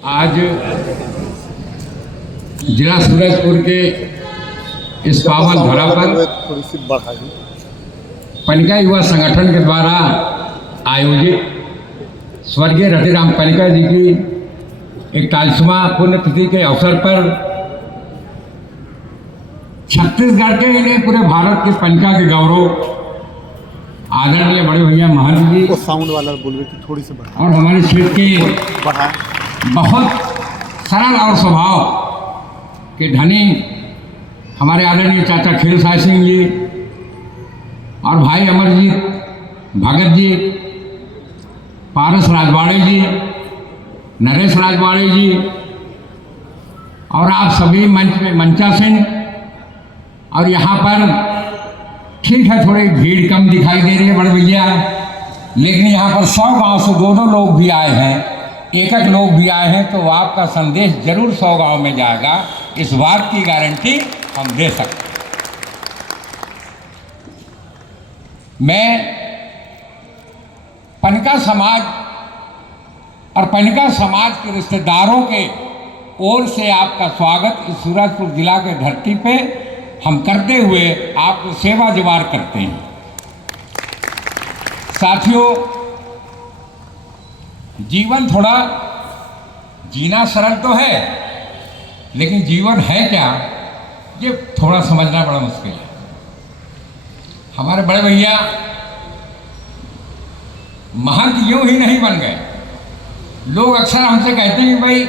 आज जिला सूरजपुर के इस पावन धरा पर पनिका युवा संगठन के द्वारा आयोजित स्वर्गीय रतिराम पनिका जी की 41वां पुण्यतिथि के अवसर पर छत्तीसगढ़ के ही नहीं पूरे भारत के पनिका के गौरव आदरणीय बड़े भैया महंत जी साउंड वाला बोल की थोड़ी सी और हमारे क्षेत्र के बहुत सरल और स्वभाव के धनी हमारे आदरणीय चाचा खेल साय सिंह जी और भाई अमरजीत भगत जी, पारस राजवाड़े जी, नरेश राजवाड़े जी और आप सभी मंच में मंचासीन। और यहाँ पर ठीक है थोड़ी भीड़ कम दिखाई दे रही है बड़े भैया, लेकिन यहाँ पर 100 गांव से 2-2 लोग भी आए हैं, एक लोग भी आए हैं, तो आपका संदेश जरूर 100 गांव में जाएगा, इस बात की गारंटी हम दे सकते हैं। मैं पनिका समाज और पनिका समाज के रिश्तेदारों के ओर से आपका स्वागत इस सूरजपुर जिला के धरती पे हम करते हुए आपको सेवा जुवार करते हैं। साथियों, जीवन थोड़ा जीना सरल तो है, लेकिन जीवन है क्या ये थोड़ा समझना बड़ा मुश्किल है। हमारे बड़े भैया महंत यूं ही नहीं बन गए। लोग अक्सर हमसे कहते हैं भाई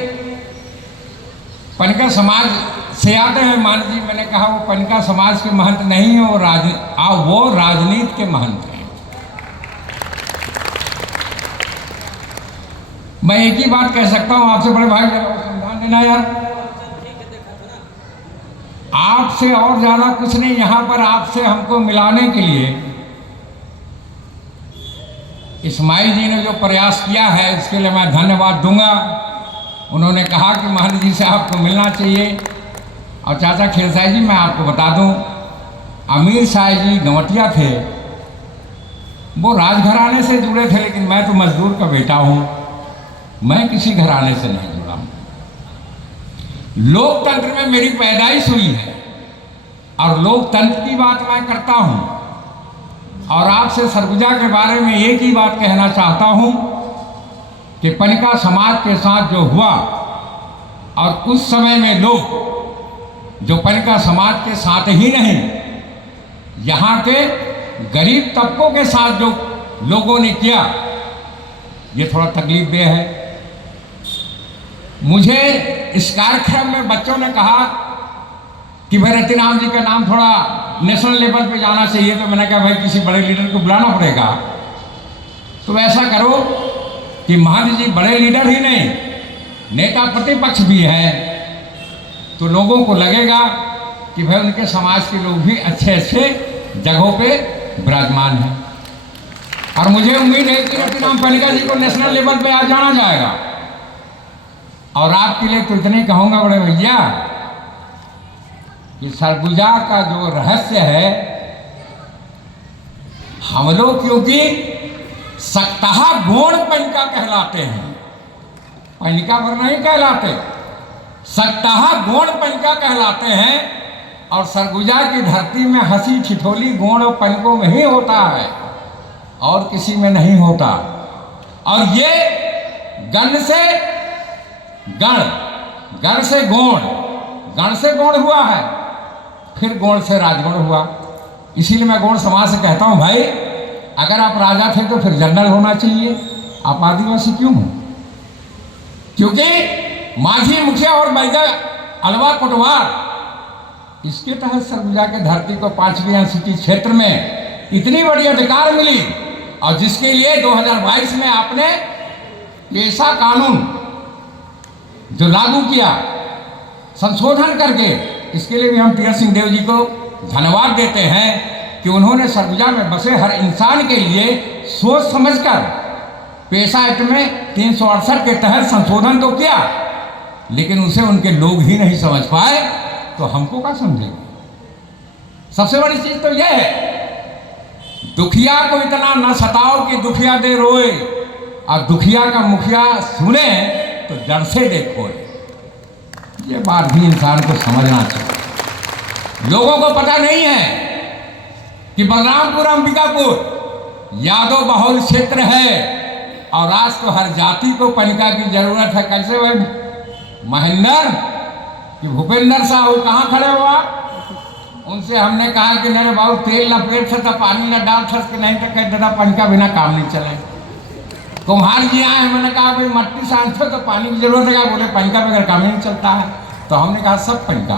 पनिका समाज से आते हैं मान जी, मैंने कहा वो पनिका समाज के महंत नहीं है, वो राजनीति के महंत हैं। मैं एक ही बात कह सकता हूं आपसे बड़े भाई, समझा देना यार, आपसे और ज्यादा कुछ नहीं। यहां पर आपसे हमको मिलाने के लिए इस्माइल जी ने जो प्रयास किया है उसके लिए मैं धन्यवाद दूंगा। उन्होंने कहा कि महंत जी से आपको मिलना चाहिए। और चाचा खेलसाई जी, मैं आपको बता दूं, अमीर शाह जी गंवटिया थे, वो राजघराने से जुड़े थे, लेकिन मैं तो मजदूर का बेटा हूं, मैं किसी घराने से नहीं जुड़ा हूं। लोकतंत्र में मेरी पैदाइश हुई है और लोकतंत्र की बात मैं करता हूं। और आपसे सरगुजा के बारे में एक ही बात कहना चाहता हूं कि पनिका समाज के साथ जो हुआ, और उस समय में लोग जो पनिका समाज के साथ ही नहीं, यहाँ के गरीब तबकों के साथ जो लोगों ने किया, ये थोड़ा तकलीफदेह है। मुझे इस कार्यक्रम में बच्चों ने कहा कि भाई रतिराम जी का नाम थोड़ा नेशनल लेवल पे जाना चाहिए, तो मैंने कहा भाई किसी बड़े लीडर को बुलाना पड़ेगा। तो ऐसा करो कि महंत जी बड़े लीडर ही नहीं, नेता प्रतिपक्ष भी है, तो लोगों को लगेगा कि भाई उनके समाज के लोग भी अच्छे अच्छे जगहों पे विराजमान हैं। और मुझे उम्मीद है कि रतिराम पनिका जी को नेशनल लेवल पे आज जाना जाएगा। और आपके लिए तो इतने कहूँगा बड़े भैया कि सरगुजा का जो रहस्य है, हम लोग क्योंकि सक्तहा गोण पनिका कहलाते हैं, पनिका पर नहीं कहलाते, सक्तहा गोण पनिका कहलाते हैं। और सरगुजा की धरती में हंसी ठिठोली गोण और पनिकों में ही होता है, और किसी में नहीं होता। और ये गण से गण, गण से गोण, गण से गोण हुआ है, फिर गोण से राजगुण हुआ। इसीलिए मैं गोण समाज से कहता हूं भाई, अगर आप राजा थे तो फिर जनरल होना चाहिए, आप आदिवासी क्यों हो? क्योंकि माझी, मुखिया और बैगा, अलवा, कोटवार, इसके तहत सरगुजा के धरती को 5वीं एनसीटी क्षेत्र में इतनी बड़ी अधिकार मिली, और जिसके लिए 2022 में आपने पेशा कानून जो लागू किया संशोधन करके, इसके लिए भी हम तीरथ सिंह देव जी को धन्यवाद देते हैं कि उन्होंने सरगुजा में बसे हर इंसान के लिए सोच समझकर पेशा एक्ट में 368 के तहत संशोधन तो किया, लेकिन उसे उनके लोग ही नहीं समझ पाए, तो हमको क्या समझेंगे? सबसे बड़ी चीज तो यह है, दुखिया को इतना न सताओ कि दुखिया दे रोए, और दुखिया का मुखिया सुने तो जड़ से देखो। ये बात भी इंसान को समझना चाहिए। लोगों को पता नहीं है कि बलरामपुर अंबिकापुर यादव बहुल क्षेत्र है और आज तो हर जाति को पनिका की जरूरत है। कैसे भाई महेंद्र कि भूपेंद्र साहब कहाँ खड़े हुआ, उनसे हमने कहा कि मेरे बाबू तेल न पेट से तो पानी न डाल छस के नहीं तो कह दादा पनिका बिना काम नहीं चले। कुम्हार जी आए, मैंने कहा भाई मट्टी सांझो तो पानी की जरूरत है, बोले पनिका बगैर काम ही नहीं चलता है। तो हमने कहा सब पनिका,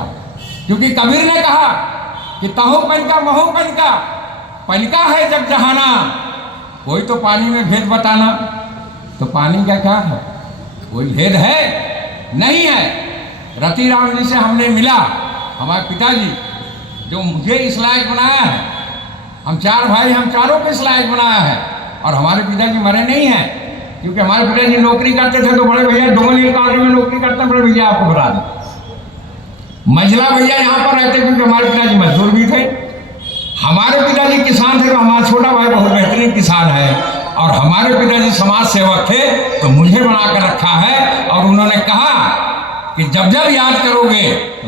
क्योंकि कबीर ने कहा कि तहु पनिका महु पनिका, पनिका है जब जहाना। कोई तो पानी में भेद बताना, तो पानी का क्या है, कोई भेद है नहीं है। रति राम जी से हमने मिला, हमारे पिताजी जो मुझे इस लायक बनाया है, हम चार भाई हम चारों को इस लायक बनाया है। और हमारे पिताजी मरे नहीं हैं, क्योंकि हमारे पिताजी नौकरी करते थे तो बड़े भैया डोंगली कार्य में नौकरी करते हैं। बड़े भैया आपको बता दें, मंझला भैया यहाँ पर रहते क्योंकि हमारे पिताजी मजदूर भी थे। हमारे पिताजी किसान थे तो हमारा छोटा भाई बहुत बेहतरीन किसान है। और हमारे पिताजी समाज सेवक थे तो मुझे बनाकर रखा है। और उन्होंने कहा कि जब जब याद करोगे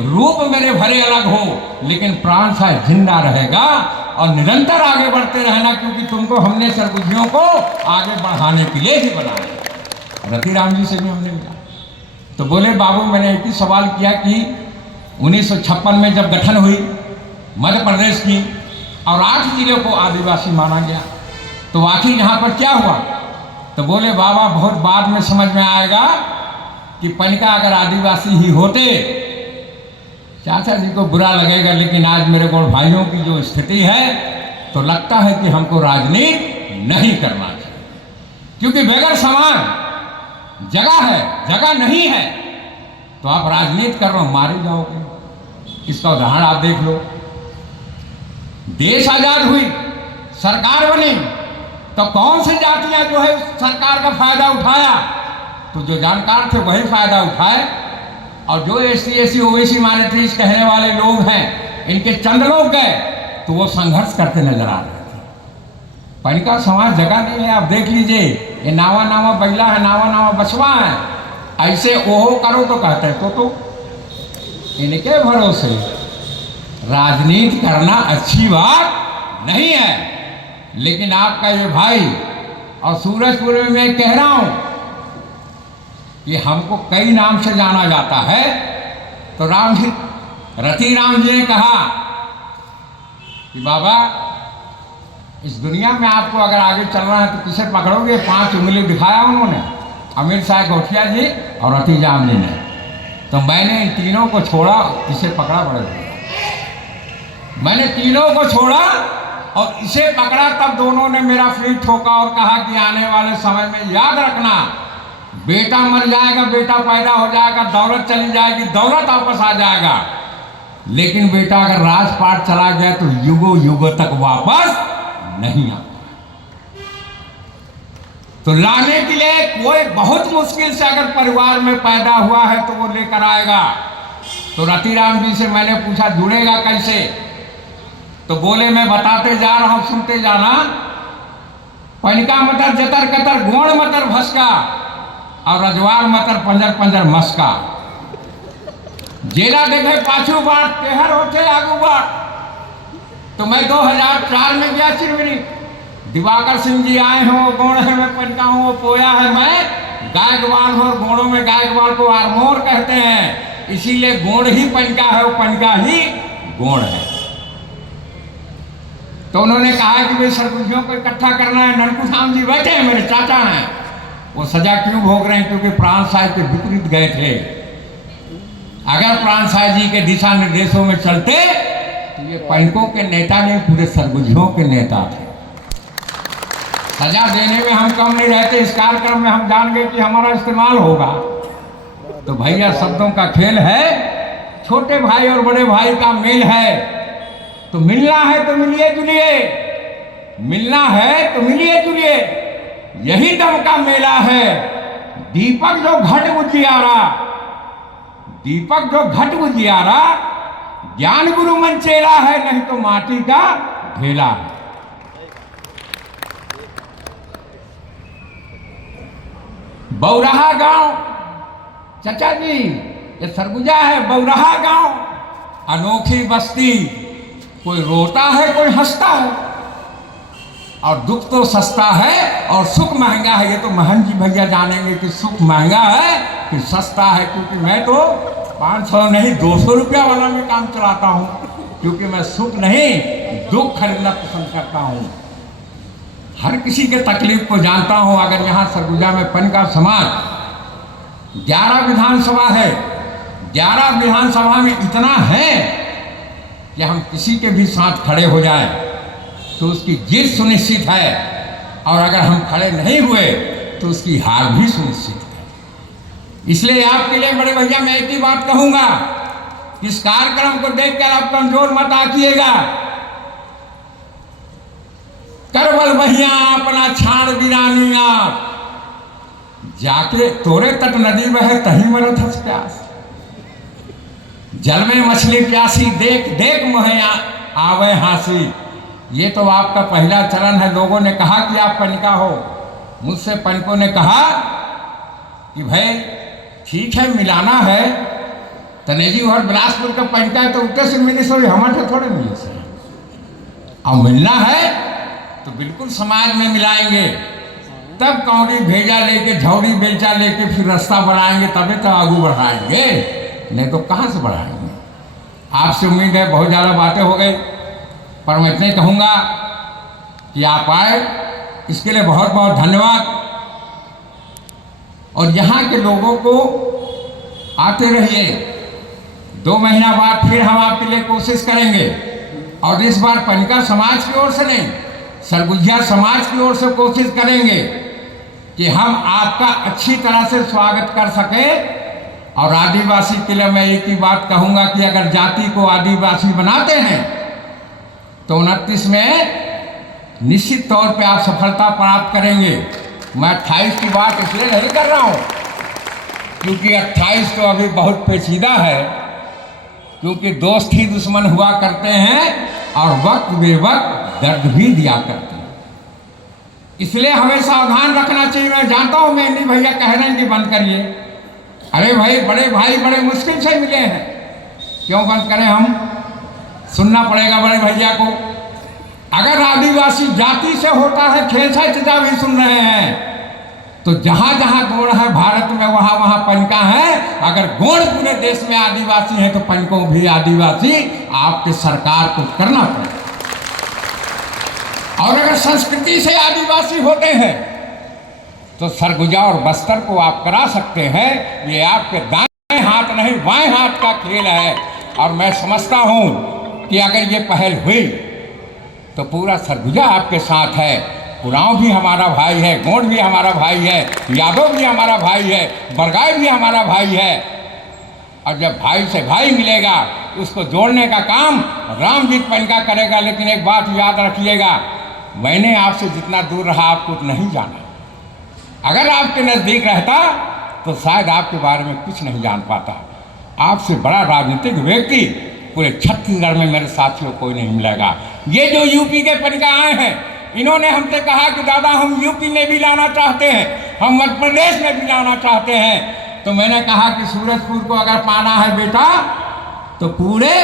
रूप मेरे भरे अलग हो, लेकिन प्राण सा जिंदा रहेगा और निरंतर आगे बढ़ते रहना, क्योंकि तुमको हमने सरबुद्धियों को आगे बढ़ाने के लिए ही बनाया। रति राम जी से भी हमने मिला तो बोले बाबू मैंने एक ही सवाल किया कि 1956 में जब गठन हुई मध्य प्रदेश की और 8 जिलों को आदिवासी माना गया, तो आखिर यहाँ पर क्या हुआ। तो बोले बाबा बहुत बाद में समझ में आएगा कि पनिका अगर आदिवासी ही होते, चाचा जी को बुरा लगेगा, लेकिन आज मेरे को भाइयों की जो स्थिति है तो लगता है कि हमको राजनीति नहीं करना चाहिए, क्योंकि बगैर समान जगह है, जगह नहीं है तो आप राजनीति कर रहे हो, मारे जाओगे। इसका उदाहरण आप देख लो, देश आजाद हुई, सरकार बनी, तो कौन सी जातियां जो है सरकार का फायदा उठाया, तो जो जानकार थे वही फायदा उठाए। और जो SC OBC माइनॉरिटीज कहने वाले लोग हैं, इनके चंद लोग गए तो वो संघर्ष करते नजर आ रहे थे। पनिका समाज जगह नहीं है। आप देख लीजिए, ये नावा नावा बैला है, नावा नावा बछवा है, ऐसे ओहो करो तो कहते हैं तो इनके भरोसे राजनीति करना अच्छी बात नहीं है। लेकिन आपका ये भाई और सूरजपुर में मैं कह रहा हूं कि हमको कई नाम से जाना जाता है। तो रति राम जी ने कहा कि बाबा इस दुनिया में आपको अगर आगे चलना है तो किसे पकड़ोगे। 5 उंगली दिखाया उन्होंने, अमीर शाह गौठिया जी और रति राम जी ने। तो मैंने इन तीनों को छोड़ा, इसे पकड़ा बड़े भैया। मैंने तीनों को छोड़ा और इसे पकड़ा, तब दोनों ने मेरा फीट ठोका और कहा कि आने वाले समय में याद रखना, बेटा मर जाएगा, बेटा पैदा हो जाएगा, दौलत चली जाएगी, दौलत वापस आ जाएगा, लेकिन बेटा अगर राजपाट चला गया तो युगों युगों तक वापस नहीं आता। तो लाने के लिए कोई बहुत मुश्किल से अगर परिवार में पैदा हुआ है तो वो लेकर आएगा। तो रति राम जी से मैंने पूछा जुड़ेगा कैसे, तो बोले मैं बताते जा रहा हूं, सुनते जाना। पनिका मतर जतर कतर गोण मतर भस्का और रजवार मतर पंजर पंजर मस्का। जेला देखे पाछू बाट तेहर होते आगू बाट। तो मैं 2004 में गया चिरमिरी, दिवाकर सिंह जी आए हो, गोण है, मैं पनिका हूँ, वो पोया है, मैं गायकवाड़ हूँ। और गोणों में गायकवाड़ को आरमोर कहते हैं, इसीलिए गोण ही पनिका है, वो पनिका ही गोण है। तो उन्होंने कहा कि भाई सरबुद्धियों को इकट्ठा करना है। ननकू साहब जी बैठे हैं, मेरे चाचा हैं, वो सजा क्यों भोग रहे हैं, क्योंकि प्राण साहिब के विपरीत गए थे। अगर प्राण साहिब जी के दिशा निर्देशों में चलते तो ये पनिकों के नेता नहीं, पूरे सरबुद्धियों के नेता थे। सजा देने में हम कम नहीं रहते। इस कार्यक्रम में हम जान गए कि हमारा इस्तेमाल होगा। तो भैया शब्दों का खेल है, छोटे भाई और बड़े भाई का मेल है। तो मिलना है तो मिलिए जुलिए, मिलना है तो मिलिए जुलिए, यही दम का मेला है। दीपक जो घट उजियारा, दीपक जो घट उजियारा, ज्ञान गुरु मंचेला है, नहीं तो माटी का ढेला है। बौराहा गांव चाचा जी ये सरगुजा है बौराहा गांव, अनोखी बस्ती, कोई रोता है कोई हंसता है, और दुख तो सस्ता है और सुख महंगा है। ये तो महन जी भैया जानेंगे कि सुख महंगा है कि सस्ता है, क्योंकि मैं तो 500 नहीं 200 रुपया वाला में काम चलाता हूँ, क्योंकि मैं सुख नहीं दुख खरीदना पसंद करता हूँ। हर किसी के तकलीफ को जानता हूँ। अगर यहाँ सरगुजा में पनका समाज 11 विधानसभा है, 11 विधानसभा में इतना है कि हम किसी के भी साथ खड़े हो जाएं तो उसकी जीत सुनिश्चित है, और अगर हम खड़े नहीं हुए तो उसकी हार भी सुनिश्चित है। इसलिए आपके लिए बड़े भैया मैं एक ही बात कहूंगा, इस कार्यक्रम को देखकर आप कमजोर मत आकिएगा। करबल भैया अपना छाड़ बिरानी आप, जाके तोरे तट नदी बहे तही मरत हंस प्यास, जल में मछली प्यासी देख देख मोहे आवे हासी। ये तो आपका पहला चरण है। लोगों ने कहा कि आप पनका हो, मुझसे पनकों ने कहा कि भाई ठीक है मिलाना है, तनेजी और बिलासपुर का पनका है तो उतने से मिले सो हमारे थोड़े मिले से, और मिलना है तो बिल्कुल समाज में मिलाएंगे, तब कौड़ी भेजा लेके झौड़ी बेलचा लेके फिर रास्ता बढ़ाएंगे, तभी तो आगू बढ़ाएंगे, नहीं तो कहाँ से बढ़ाएंगे। आपसे उम्मीद है बहुत ज़्यादा बातें हो गई, पर मैं इतने कहूँगा कि आप आए, इसके लिए बहुत बहुत धन्यवाद। और यहाँ के लोगों को आते रहिए, 2 महीना बाद फिर हम आपके लिए कोशिश करेंगे, और इस बार पनका समाज की ओर से नहीं सरगुजिया समाज की ओर से कोशिश करेंगे कि हम आपका अच्छी तरह से स्वागत कर सकें। और आदिवासी के लिए मैं एक ही बात कहूँगा कि अगर जाति को आदिवासी बनाते हैं तो 29 में निश्चित तौर पे आप सफलता प्राप्त करेंगे। मैं 28 की बात इसलिए नहीं कर रहा हूँ क्योंकि 28 तो अभी बहुत पेचीदा है, क्योंकि दोस्त ही दुश्मन हुआ करते हैं और वक्त बेवक्त दर्द भी दिया करते हैं, इसलिए हमें सावधान रखना चाहिए। मैं जानता हूँ मैं नहीं भैया कह रहे हैं कि बंद करिए, अरे भाई बड़े मुश्किल से मिले हैं, क्यों बंद करें हम, सुनना पड़ेगा बड़े भैया को। अगर आदिवासी जाति से होता है, खेलसा चचा भी सुन रहे हैं, तो जहाँ जहाँ गोड़ है भारत में वहाँ वहाँ पनका है। अगर गोड़ पूरे देश में आदिवासी हैं तो पनकों भी आदिवासी आपके सरकार को करना पड़ेगा। और अगर संस्कृति से आदिवासी होते हैं तो सरगुजा और बस्तर को आप करा सकते हैं। ये आपके दाएं हाथ नहीं बाएं हाथ का खेल है, और मैं समझता हूँ कि अगर ये पहल हुई तो पूरा सरगुजा आपके साथ है। उरांव भी हमारा भाई है, गोंड भी हमारा भाई है, यादव भी हमारा भाई है, बरगाई भी हमारा भाई है। और जब भाई से भाई मिलेगा उसको जोड़ने का काम रामजीत पनका करेगा। लेकिन एक बात याद रखिएगा, मैंने आपसे जितना दूर रहा आपको नहीं जाना। अगर आपके नज़दीक रहता तो शायद आपके बारे में कुछ नहीं जान पाता। आपसे बड़ा राजनीतिक व्यक्ति पूरे छत्तीसगढ़ में मेरे साथियों कोई नहीं मिलेगा। ये जो यूपी के पनका आए हैं, इन्होंने हमसे कहा कि दादा हम यूपी में भी लाना चाहते हैं, हम मध्य प्रदेश में भी लाना चाहते हैं। तो मैंने कहा कि सूरजपुर को अगर पाना है बेटा तो पूरे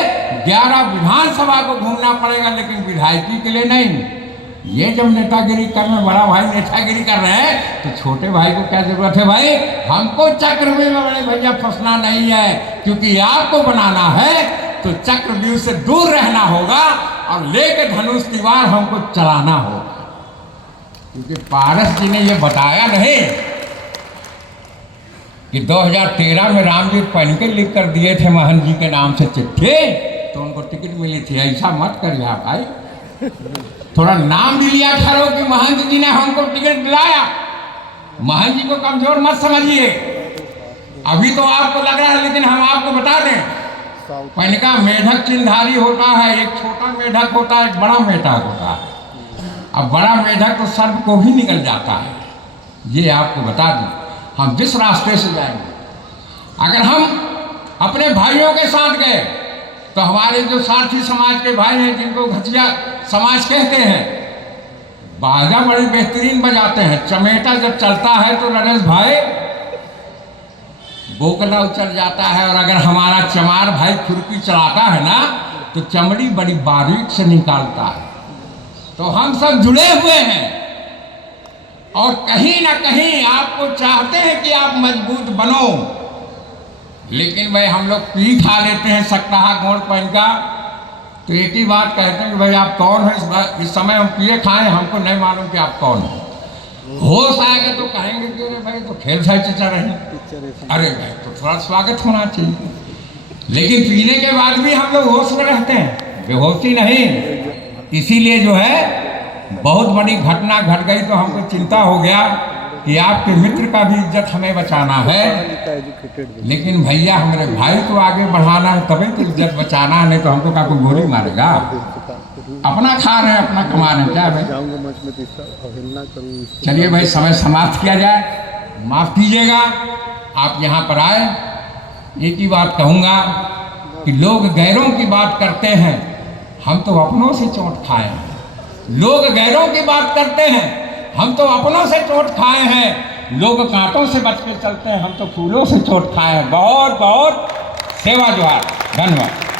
11 विधानसभा को घूमना पड़ेगा, लेकिन विधायकी के लिए नहीं। ये जब नेतागिरी कर रहे, बड़ा भाई नेतागिरी कर रहे हैं, तो छोटे भाई को क्या जरूरत है। भाई हमको चक्रव्यूह में बड़े भैया फंसना नहीं है, क्योंकि आपको बनाना है तो चक्रव्यूह से दूर रहना होगा और लेके धनुष तीवार हमको चलाना होगा। क्योंकि पारस जी ने ये बताया नहीं कि 2013 में रामजीत पनके लिख कर दिए थे महन जी के नाम से चिट्ठी, तो उनको टिकट मिली थी। ऐसा मत करिए भाई, थोड़ा नाम भी लिया करो कि महंत जी ने हमको टिकट दिलाया। महंत जी को कमजोर मत समझिए, अभी तो आपको लग रहा है, लेकिन हम आपको बता दें पनका मेढक चिन्हधारी होता है। एक छोटा मेढक होता है, एक बड़ा मेढक होता है। अब बड़ा मेढक तो सर्प को भी निकल जाता है, ये आपको बता दूं। हम जिस रास्ते से जाएंगे, अगर हम अपने भाइयों के साथ गए तो हमारे जो साथी समाज के भाई हैं, जिनको घचिया समाज कहते हैं, बाजा बड़ी बेहतरीन बजाते हैं। चमेटा जब चलता है तो नरेश भाई बोकला उचल जाता है। और अगर हमारा चमार भाई खुरपी चलाता है ना तो चमड़ी बड़ी बारीक से निकालता है। तो हम सब जुड़े हुए हैं और कहीं ना कहीं आपको चाहते हैं कि आप मजबूत बनो, लेकिन भाई हम लोग पी खा लेते हैं सकटाहा गोड़ पहन का। तो एक ही बात कहते हैं कि भाई आप कौन हो। इस समय हम पिए खाएं, हमको नहीं मालूम कि आप कौन हो। होश आएगा तो कहेंगे कि अरे भाई तो खेल साई चचा रहे, अरे भाई तो थोड़ा स्वागत होना चाहिए। लेकिन पीने के बाद भी हम लोग होश में रहते हैं, बेहोशी नहीं। इसीलिए जो है बहुत बड़ी घटना घट गई तो हमको चिंता हो गया कि आपके मित्र का भी इज्जत हमें बचाना है। लेकिन भैया हमारे भाई को आगे बढ़ाना है, तभी तो इज्जत बचाना है, नहीं तो हमको का कोई गोली मारेगा। अपना खा रहे हैं, अपना कमा रहे हैं, क्या भाई। चलिए भाई समय समाप्त किया जाए, माफ कीजिएगा आप यहाँ पर आए। एक ही बात कहूँगा कि लोग गैरों की बात करते हैं, हम तो अपनों से चोट खाए हैं। लोग गैरों की बात करते हैं, हम तो अपनों से चोट खाए हैं। लोग कांटों से बच के चलते हैं, हम तो फूलों से चोट खाए हैं। बहुत बहुत सेवा जोहार, धन्यवाद।